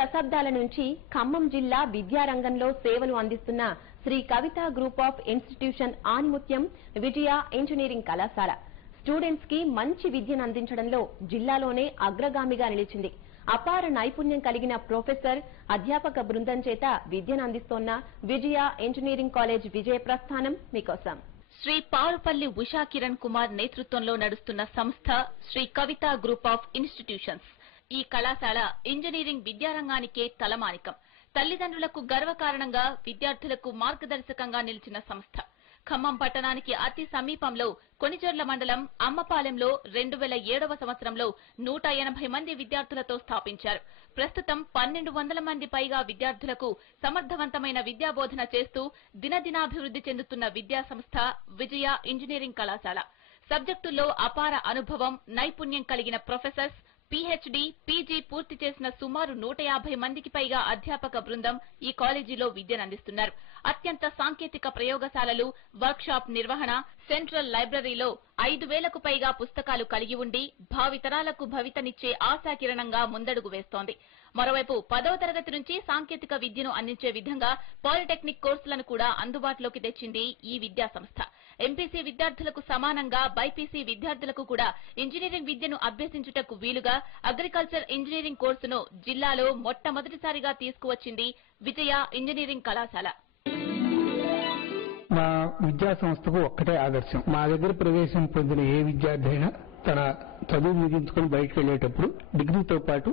దశాబ్దాల నుంచి ఖమ్మం జిల్లా విద్యారంగంలో సేవలు అందిస్తున్న Shri Kavitha group of institution ఆణిముత్యం విజయ ఇంజనీరింగ్ కళాశాల స్టూడెంట్స్ కి మంచి విద్యను అందించడంలో జిల్లాలోనే అగ్రగామిగా నిలిచింది. అపార నైపుణ్యం కలిగిన ప్రొఫెసర్, అధ్యాపక బృందం చేత విద్యను అందిస్తోన్న విజయ ఇంజనీరింగ్ కాలేజ్ విజయ ప్రస్థానం మీకోసం. శ్రీ పారుపల్లి ఉషా కిరణ్ కుమార్ నేతృత్వంలో నడుస్తున్న సంస్థ Shri Kavitha group of institutions. ఈ కళాశాల ఇంజనీరింగ్ విద్యారంగానికే తలమానికం. తల్లిదండ్రులకు గర్వకారణంగా, విద్యార్థులకు మార్గదర్శకంగా నిలిచిన సంస్థ. ఖమ్మం పట్టణానికి అతి సమీపంలో కొనిజర్ల మండలం అమ్మపాలెంలో 2007వ సంవత్సరంలో 180 మంది విద్యార్థులతో స్థాపించారు. ప్రస్తుతం 1200 మంది పైగా విద్యార్థులకు సమర్థవంతమైన విద్యాబోధన చేస్తూ దినదినాభివృద్ధి చెందుతున్న విద్యా సంస్థ విజయ ఇంజనీరింగ్ కళాశాల. సబ్జెక్టుల్లో అపార అనుభవం, నైపుణ్యం కలిగిన ప్రొఫెసర్స్, పీహెచ్డీ, పీజీ పూర్తి చేసిన సుమారు 150 మందికి పైగా అధ్యాపక బృందం ఈ కాలేజీలో విద్యనందిస్తున్నారు. అత్యంత సాంకేతిక ప్రయోగశాలలు, వర్క్ షాప్ నిర్వహణ, సెంట్రల్ లైబ్రరీలో 5000కు పైగా పుస్తకాలు కలిగి ఉండి భావితరాలకు భవితనిచ్చే ఆశాకిరణంగా ముందడుగు వేస్తోంది. మరోవైపు 10వ తరగతి నుంచి సాంకేతిక విద్యను అందించే విధంగా పాలిటెక్నిక్ కోర్సులను కూడా అందుబాటులోకి తెచ్చింది ఈ విద్యా సంస్థ. ఎంపీసీ విద్యార్థులకు సమానంగా బైపీసీ విద్యార్థులకు కూడా ఇంజనీరింగ్ విద్యను అభ్యసించుటకు వీలుగా అగ్రికల్చర్ ఇంజనీరింగ్ కోర్సును జిల్లాలో మొట్టమొదటిసారిగా తీసుకువచ్చింది విజయ ఇంజనీరింగ్ కళాశాల. మా విద్యా సంస్థకు ఒక్కటే ఆదర్శం. మా దగ్గర ప్రవేశం పొందిన ఏ విద్యార్థి అయినా తన చదువు ముగించుకుని బయటకు వెళ్లేటప్పుడు డిగ్రీతో పాటు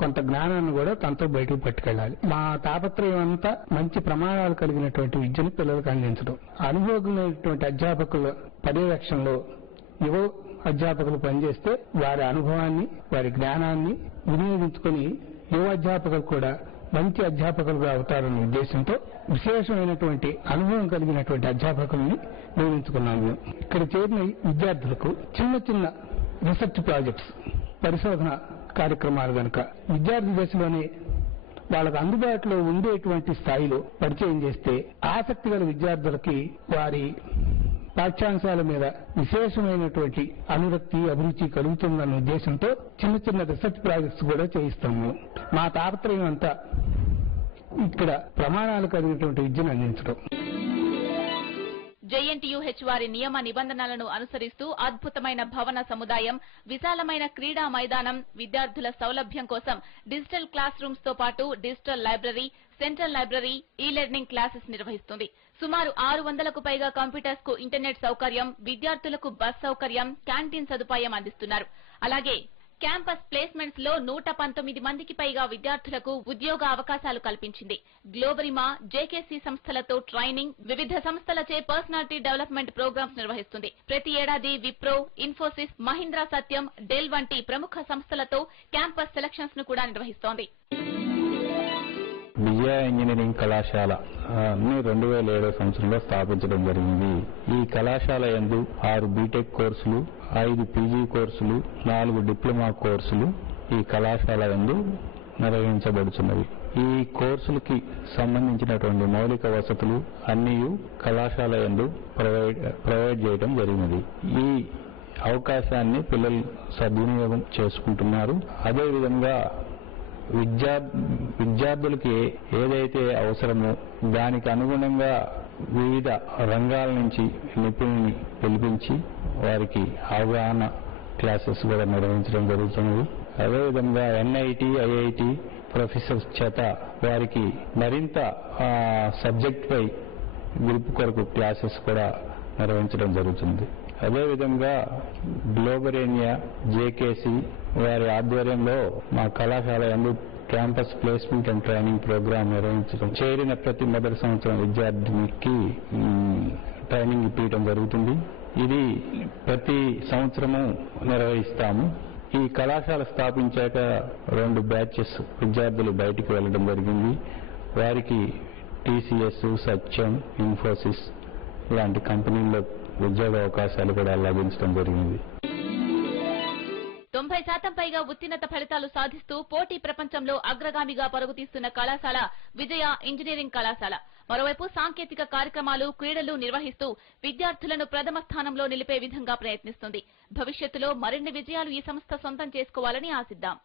కొంత జ్ఞానాన్ని కూడా తనతో బయటకు పట్టుకెళ్లాలి. మా తాపత్రయం అంతా మంచి ప్రమాణాలు కలిగినటువంటి విద్యను పిల్లలకు అందించడం. అనుభవజ్ఞులైనటువంటి అధ్యాపకుల పర్యవేక్షణలో యువ అధ్యాపకులు పనిచేస్తే వారి అనుభవాన్ని, వారి జ్ఞానాన్ని వినియోగించుకుని యువ అధ్యాపకులు కూడా మంచి అధ్యాపకులుగా అవుతారన్న ఉద్దేశంతో విశేషమైనటువంటి అనుభవం కలిగినటువంటి అధ్యాపకుల్ని నియమించుకున్నాము. ఇక్కడ చేరిన విద్యార్థులకు చిన్న చిన్న రీసెర్చ్ ప్రాజెక్ట్స్, పరిశోధన కార్యక్రమాలు కనుక విద్యార్థి దశలోనే వాళ్ళకు అందుబాటులో ఉండేటువంటి స్థాయిలో పరిచయం చేస్తే ఆసక్తి గల విద్యార్థులకి వారి పాఠ్యాంశాల మీద విశేషమైనటువంటి అనురక్తి, అభిరుచి కలుగుతుందన్న ఉద్దేశంతో చిన్న చిన్న రీసెర్చ్ ప్రాజెక్ట్స్ కూడా చేయిస్తాము. మా తాపత్రయం అంతా ఇక్కడ ప్రమాణాలు కలిగినటువంటి విద్యను అందించడం. జేఎన్టీయూహెచ్ వారి నియమ నిబంధనలను అనుసరిస్తూ అద్భుతమైన భవన సముదాయం, విశాలమైన క్రీడా మైదానం, విద్యార్థుల సౌలభ్యం కోసం డిజిటల్ క్లాస్ రూమ్స్ తో పాటు డిజిటల్ లైబ్రరీ, సెంట్రల్ లైబ్రరీ, ఈ లెర్నింగ్ క్లాసెస్ నిర్వహిస్తుంది. సుమారు 600కు పైగా కంప్యూటర్స్ కు ఇంటర్నెట్ సౌకర్యం, విద్యార్థులకు బస్ సౌకర్యం, క్యాంటీన్ సదుపాయం అందిస్తున్నారు. అలాగే క్యాంపస్ ప్లేస్మెంట్స్ లో 119 మందికి పైగా విద్యార్థులకు ఉద్యోగ అవకాశాలు కల్పించింది. గ్లోబరిమా, జేకేసీ సంస్థలతో ట్రైనింగ్, వివిధ సంస్థలచే పర్సనాలిటీ డెవలప్మెంట్ ప్రోగ్రామ్స్ నిర్వహిస్తుంది. ప్రతి ఏడాది విప్రో, ఇన్ఫోసిస్, మహీంద్రా సత్యం, డెల్ వంటి ప్రముఖ సంస్థలతో క్యాంపస్ సెలక్షన్స్ ను కూడా నిర్వహిస్తోంది. విజయ ఇంజనీరింగ్ కళాశాల 2007 సంవత్సరంలో స్థాపించడం జరిగింది. ఈ కళాశాల యందు 6 బీటెక్ కోర్సులు, 5 పీజీ కోర్సులు, 4 డిప్లొమా కోర్సులు ఈ కళాశాల యందు నిర్వహించబడుతున్నవి. ఈ కోర్సులకి సంబంధించినటువంటి మౌలిక వసతులు అన్నీ కళాశాల యందు ప్రొవైడ్ చేయడం జరిగినది. ఈ అవకాశాన్ని పిల్లలు సద్వినియోగం చేసుకుంటున్నారు. అదేవిధంగా విద్యార్థులకి ఏదైతే అవసరమో దానికి అనుగుణంగా వివిధ రంగాల నుంచి నిపుణుల్ని పిలిపించి వారికి అవగాహన క్లాసెస్ కూడా నిర్వహించడం జరుగుతున్నది. అదేవిధంగా ఎన్ఐటి, ఐఐటి ప్రొఫెసర్స్ చేత వారికి మరింత సబ్జెక్ట్ పై గ్రూప్ కొరకు క్లాసెస్ కూడా నిర్వహించడం జరుగుతుంది. అదేవిధంగా గ్లోబరేనియా, జేకేసీ వారి ఆధ్వర్యంలో మా కళాశాల యందు campus placement and training program నిర్వహించడం, చేరిన ప్రతి మొదటి సంవత్సరం విద్యార్థినికి ట్రైనింగ్ ఇప్పించడం జరుగుతుంది. ఇది ప్రతి సంవత్సరము నిర్వహిస్తాము. ఈ కళాశాల స్థాపించాక 2 బ్యాచెస్ విద్యార్థులు బయటికి వెళ్లడం జరిగింది. వారికి టీసీఎస్, సత్యం, ఇన్ఫోసిస్ లాంటి కంపెనీల్లో ఉద్యోగ అవకాశాలు కూడా లభించడం జరిగింది. 90% పైగా ఉత్తీర్ణత ఫలితాలు సాధిస్తూ పోటీ ప్రపంచంలో అగ్రగామిగా పరుగుతీస్తున్న కళాశాల విజయ ఇంజనీరింగ్ కళాశాల. మరోవైపు సాంకేతిక కార్యక్రమాలు, క్రీడలు నిర్వహిస్తూ విద్యార్థులను ప్రథమ స్థానంలో నిలిపే విధంగా ప్రయత్నిస్తుంది. భవిష్యత్తులో మరిన్ని విజయాలు ఈ సంస్థ సొంతం చేసుకోవాలని ఆశిద్దాం.